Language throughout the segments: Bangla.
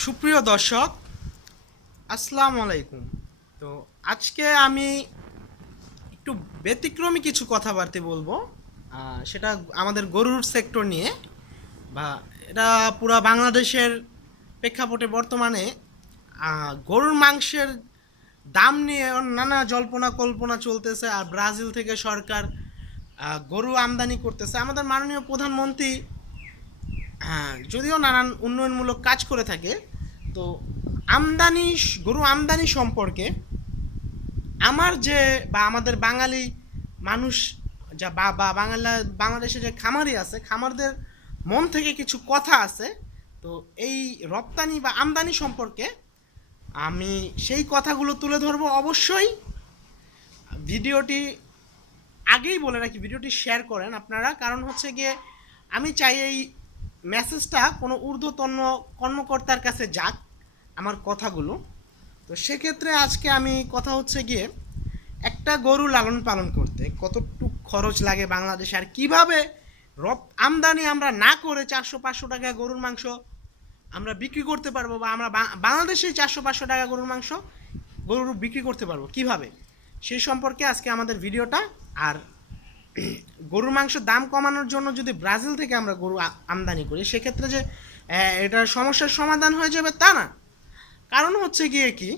সুপ্রিয় দর্শক, আসসালামু আলাইকুম। তো আজকে আমি একটু ব্যতিক্রমী কিছু কথাবার্তা বলবো। সেটা আমাদের গরুর সেক্টর নিয়ে, বা এটা পুরা বাংলাদেশের প্রেক্ষাপটে বর্তমানে গরুর মাংসের দাম নিয়ে নানা জল্পনা কল্পনা চলতেছে। আর ব্রাজিল থেকে সরকার গরু আমদানি করতেছে। আমাদের মাননীয় প্রধানমন্ত্রী যদিও নানান উন্নয়নমূলক কাজ করে থাকে, তো আমদানি গরু আমদানি সম্পর্কে আমার যে বা আমাদের বাঙালি মানুষ যা বা বাংলাদেশে যে খামারি আছে, খামারদের মন থেকে কিছু কথা আছে। তো এই রপ্তানি বা আমদানি সম্পর্কে আমি সেই কথাগুলো তুলে ধরবো। অবশ্যই ভিডিওটি আগেই বলে রাখি, ভিডিওটি শেয়ার করেন আপনারা, কারণ হচ্ছে গিয়ে আমি চাই এই মেসেজটা কোনো ঊর্ধ্বতন কর্মকর্তার কাছে যাক আমার কথাগুলো। তো সেক্ষেত্রে আজকে আমি কথা হচ্ছে গিয়ে একটা গরু লালন পালন করতে কতটুকু খরচ লাগে বাংলাদেশে, আর কীভাবে আমদানি আমরা না করে 400-500 টাকা গরুর মাংস আমরা বিক্রি করতে পারবো, বা আমরা বাংলাদেশে 400-500 টাকা গরুর বিক্রি করতে পারবো কিভাবে, সেই সম্পর্কে আজকে আমাদের ভিডিওটা। আর গরুর মাংসের দাম কমানোর জন্য যদি ব্রাজিল থেকে আমরা গরু আমদানি করি, সেক্ষেত্রে যে এটার সমস্যার সমাধান হয়ে যাবে তা না। কারণ হচ্ছে গিয়ে কি,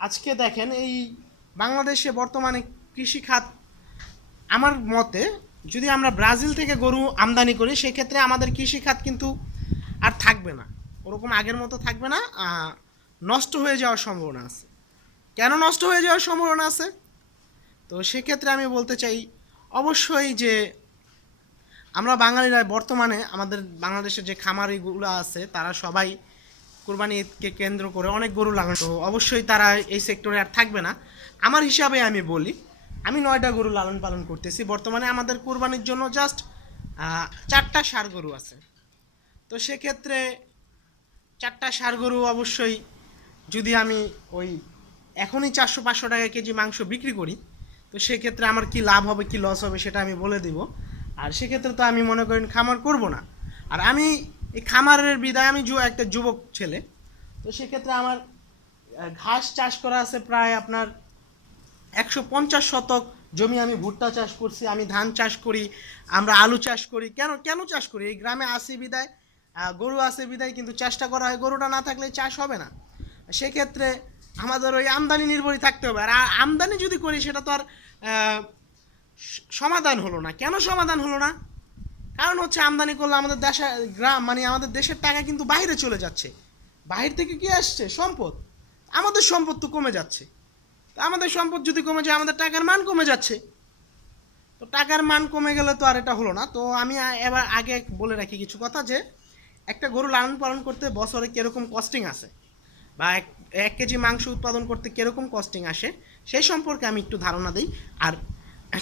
আজকে দেখেন এই বাংলাদেশে বর্তমানে কৃষি খাত, আমার মতে যদি আমরা ব্রাজিল থেকে গরু আমদানি করি, সেক্ষেত্রে আমাদের কৃষি খাত কিন্তু আর থাকবে না, ওরকম আগের মতো থাকবে না, নষ্ট হয়ে যাওয়ার সম্ভাবনা আছে। কেন নষ্ট হয়ে যাওয়ার সম্ভাবনা আছে? তো সেক্ষেত্রে আমি বলতে চাই অবশ্যই যে আমরা বাঙালিরা বর্তমানে আমাদের বাংলাদেশের যে খামারিগুলো আছে তারা সবাই কোরবানি ঈদকে কেন্দ্র করে অনেক গরু লাগানো, তো অবশ্যই তারা এই সেক্টরে আর থাকবে না। আমার হিসাবে আমি বলি, আমি 9টা গরু লালন পালন করতেছি বর্তমানে। আমাদের কোরবানির জন্য জাস্ট 4টা ষাঁড় গরু আছে। তো সেক্ষেত্রে 4টা ষাঁড় গরু অবশ্যই যদি আমি ওই এখনই 400-500 টাকা কেজি মাংস বিক্রি করি, তো সেক্ষেত্রে আমার কি লাভ হবে কি লস হবে সেটা আমি বলে দিব। আর সেক্ষেত্রে তো আমি মনে করেন খামার করব না। আর আমি এই খামারের বিদায় আমি একটা যুবক ছেলে, তো সেক্ষেত্রে আমার ঘাস চাষ করা আছে প্রায় আপনার 150 শতক জমি। আমি ভুট্টা চাষ করছি, আমি ধান চাষ করি, আমরা আলু চাষ করি। কেন কেন চাষ করি? এই গ্রামে আসি বিদায়, গরু আছে বিদায় কিন্তু চাষটা করা হয়। গরুটা না থাকলে চাষ হবে না। সেক্ষেত্রে আমাদের ওই আমদানি নির্ভরই থাকতে হবে। আর আমদানি যদি করি সেটা তো আর সমাধান হলো না। কেন সমাধান হলো না? কারণ হচ্ছে আমদানি করলে আমাদের দেশে মানে আমাদের দেশের টাকা কিন্তু বাইরে চলে যাচ্ছে। বাহির থেকে কি আসছে? সম্পদ। আমাদের সম্পদ তো কমে যাচ্ছে। তো আমাদের সম্পদ যদি কমে যায়, আমাদের টাকার মান কমে যাচ্ছে। তো টাকার মান কমে গেলে তো আর এটা হলো না। তো আমি এবার আগে বলে রাখি কিছু কথা, যে একটা গরু লালন পালন করতে বছরে কীরকম কস্টিং আছে, বা 1 কেজি মাংস উৎপাদন করতে কীরকম কস্টিং আসে, সেই সম্পর্কে আমি একটু ধারণা দিই। আর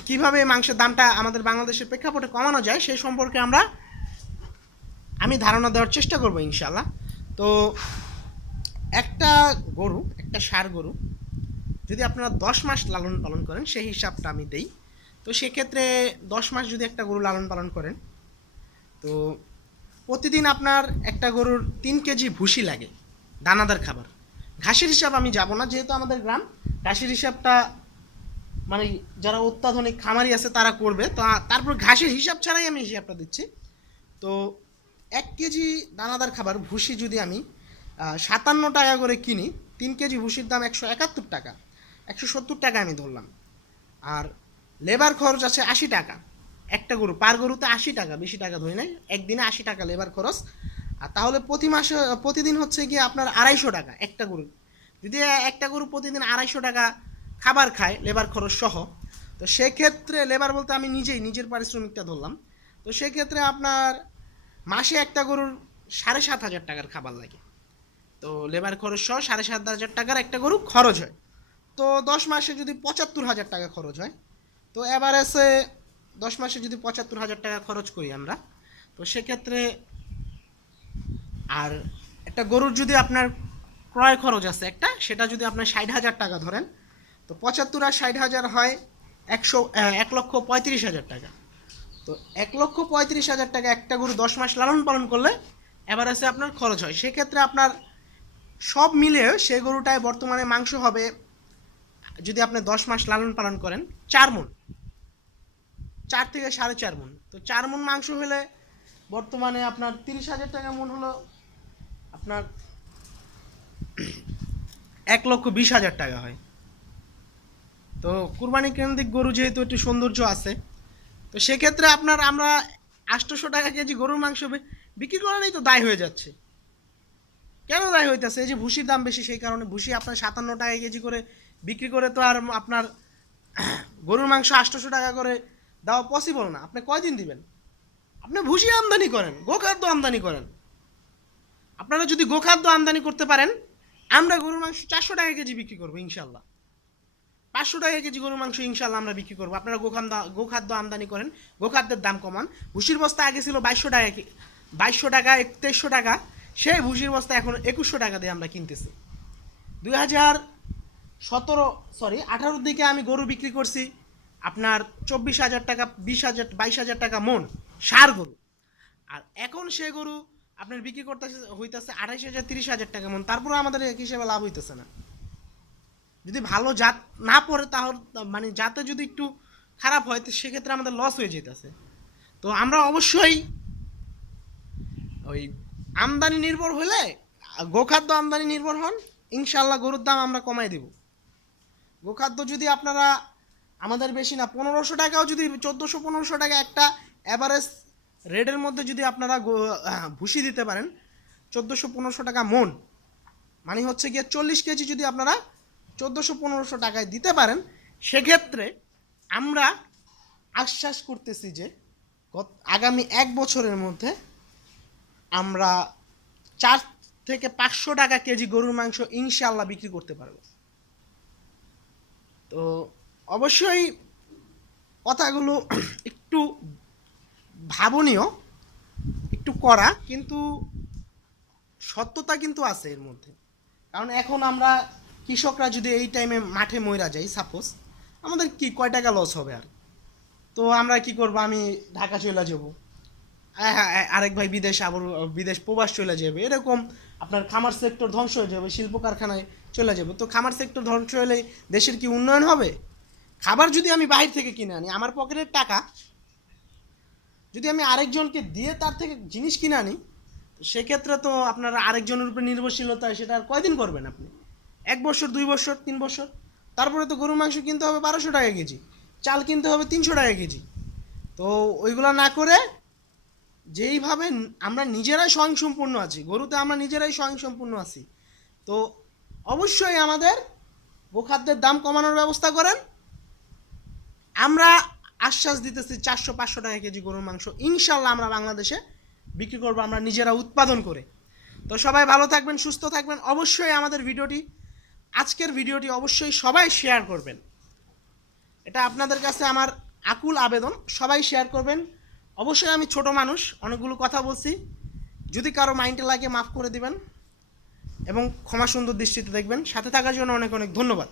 কীভাবে মাংসের দামটা আমাদের বাংলাদেশের প্রেক্ষাপটে কমানো যায় সেই সম্পর্কে আমি ধারণা দেওয়ার চেষ্টা করবো ইনশাল্লাহ। তো একটা ষাঁড় গরু যদি আপনারা 10 মাস লালন পালন করেন, সেই হিসাবটা আমি দেই। তো সেক্ষেত্রে 10 মাস যদি একটা গরু লালন পালন করেন, তো প্রতিদিন আপনার একটা গরুর 3 কেজি ভুসি লাগে, দানাদার খাবার। ঘাসের হিসাব আমি যাব না, যেহেতু আমাদের গ্রাম, ঘাসের হিসাবটা মানে যারা অত্যাধুনিক খামারি আছে তারা করবে। তো তারপর ঘাসের হিসাব ছাড়াই আমি হিসাবটা দিচ্ছি। তো 1 কেজি দানাদার খাবার ভুসি যদি আমি 57 টাকা করে কিনি, 3 কেজি ভুসির দাম 171 টাকা, 170 টাকা আমি ধরলাম। আর লেবার খরচ আছে 80 টাকা, একটা গরু পার গরুতে 80 টাকা, বেশি টাকা ধরি নাই, একদিনে 80 টাকা লেবার খরচ। আর তাহলে প্রতিদিন হচ্ছে গিয়ে আপনার 250 টাকা একটা গরু। যদি একটা গরু প্রতিদিন 250 টাকা খাবার খায় লেবার খরচ সহ, তো সেক্ষেত্রে লেবার বলতে আমি নিজের পারিশ্রমিকটা ধরলাম। তো সেক্ষেত্রে আপনার মাসে একটা গরুর 7,500 টাকার খাবার লাগে। তো লেবার খরচ সহ 7,500 টাকার একটা গরু খরচ হয়। তো 10 মাসে যদি 75,000 টাকা খরচ হয়, তো অ্যাভারেজে 10 মাসে যদি 75,000 টাকা খরচ করি আমরা, তো সেক্ষেত্রে আর একটা গরুর যদি আপনার ক্রয় খরচ আছে একটা, সেটা যদি আপনার 60,000 টাকা ধরেন, তো 75 আর 60,000 হয় 1,35,000 টাকা। তো 1,35,000 টাকা একটা গরু 10 মাস লালন পালন করলে এবার আছে আপনার খরচ হয়। সেক্ষেত্রে আপনার সব মিলে সেই গরুটায় বর্তমানে মাংস হবে, যদি আপনি 10 মাস লালন পালন করেন, 4 মণ, 4 থেকে 4.5 মণ। তো 4 মণ মাংস হলে বর্তমানে আপনার 30,000 টাকা মণ হলো আপনার 1,20,000 টাকা হয়। তো কুরবানি কেন্দ্রিক গরু যেহেতু একটু সৌন্দর্য আছে, তো সেক্ষেত্রে আমরা 800 টাকা কেজি গরুর মাংস বিক্রি করারই তো দায় হয়ে যাচ্ছে। কেন দায় হইতেছে? এই যে ভুসির দাম বেশি, সেই কারণে ভুসি আপনার 57 টাকা কেজি করে বিক্রি করে তো আর আপনার গরুর মাংস 800 টাকা করে দেওয়া পসিবল না। আপনি কয়দিন দিবেন? আপনি ভুসি আমদানি করেন, গোখাদ্য আমদানি করেন। আপনারা যদি গোখাদ্য আমদানি করতে পারেন, আমরা গরুর মাংস 400 টাকা কেজি বিক্রি করবো ইনশাল্লাহ। 500 টাকা কেজি গরুর মাংস ইনশাল্লাহ আমরা বিক্রি করবো। আপনারা গোখাদ্য আমদানি করেন, গোখাদ্যের দাম কমান। ভুসির বস্তা আগে ছিল 2200 টাকা, 2200 টাকা, 2300 টাকা। সেই ভুসির বস্তা এখন 2100 টাকা দিয়ে আমরা কিনতেছি। 2018 দিকে আমি গরু বিক্রি করছি আপনার 24,000 টাকা, 20,000, 22,000 টাকা মণ সার গরু। আর এখন সে গরু আপনার বিক্রি করতে হইতেছে 28,000, 30,000 টাকা মণ। তারপরে আমাদের এক হিসেবে লাভ হইতেছে না। যদি ভালো জাত না পড়ে, তাহলে মানে জাতে যদি একটু খারাপ হয়, তো সেক্ষেত্রে আমাদের লস হয়ে যেতেছে। তো আমরা অবশ্যই ওই আমদানি নির্ভর হলে, গোখাদ্য আমদানি নির্ভর হন, ইনশাল্লাহ গরুর দাম আমরা কমাই দেব। গোখাদ্য যদি আপনারা আমাদের বেশি না 1500 টাকাও, যদি 1400-1500 টাকা একটা অ্যাভারেজ রেটের মধ্যে যদি আপনারা ভুসি দিতে পারেন, 1400-1500 টাকা মণ, মানে হচ্ছে গিয়ে 40 কেজি যদি আপনারা 1400-1500 টাকায় দিতে পারেন, সেক্ষেত্রে আমরা আশ্বাস করতেছি যে আগামী 1 বছরের মধ্যে আমরা 4 থেকে 500 টাকা কেজি গরুর মাংস ইনশাল্লাহ বিক্রি করতে পারব। তো অবশ্যই কথাগুলো একটু ভাবনীয়, একটু করা, কিন্তু সত্যতা কিন্তু আছে এর মধ্যে। কারণ এখন আমরা কৃষকরা যদি এই টাইমে মাঠে মইরা যাই, সাপোজ, আমাদের কি কয় টাকা লস হবে? আর তো আমরা কি করব? আমি ঢাকা চলে যাব, আরেক ভাই বিদেশ প্রবাস চলে যাবে, এরকম আপনার খামার সেক্টর ধ্বংস হয়ে যাবে, শিল্প কারখানায় চলে যাবে। তো খামার সেক্টর ধ্বংস হলে দেশের কি উন্নয়ন হবে? খাবার যদি আমি বাইরে থেকে কিনে আনি, আমার পকেটের টাকা যদি আমি আরেকজনকে দিয়ে তার থেকে জিনিস কিনে আনি, সেক্ষেত্রে তো আপনারা আরেকজনের উপরে নির্ভরশীলতা, সেটা আর কয়দিন করবেন আপনি? 1 বছর, 2 বছর, 3 বছর। তারপরে তো গরুর মাংস কিনতে হবে 1200 টাকা কেজি, চাল কিনতে হবে 300 টাকা কেজি। তো ওইগুলো না করে যেইভাবে আমরা নিজেরাই স্বয়ংসম্পূর্ণ আছি, গরুতে আমরা নিজেরাই স্বয়ংসম্পূর্ণ আছি, তো অবশ্যই আমাদের গোখাদ্যের দাম কমানোর ব্যবস্থা করেন। আমরা আশ্বাস দিতেছি 400-500 টাকা কেজি গরুর মাংস ইনশাল্লাহ আমরা বাংলাদেশে বিক্রি করবো, আমরা নিজেরা উৎপাদন করে। তো সবাই ভালো থাকবেন, সুস্থ থাকবেন। অবশ্যই আমাদের আজকের ভিডিওটি অবশ্যই সবাই শেয়ার করবেন। এটা আপনাদের কাছে আমার আকুল আবেদন, সবাই শেয়ার করবেন। অবশ্যই আমি ছোট মানুষ, অনেকগুলো কথা বলছি, যদি কারো মাইন্ডে লাগে মাফ করে দিবেন এবং ক্ষমা সুন্দর দৃষ্টিতে দেখবেন। সাথে থাকার জন্য অনেক অনেক ধন্যবাদ।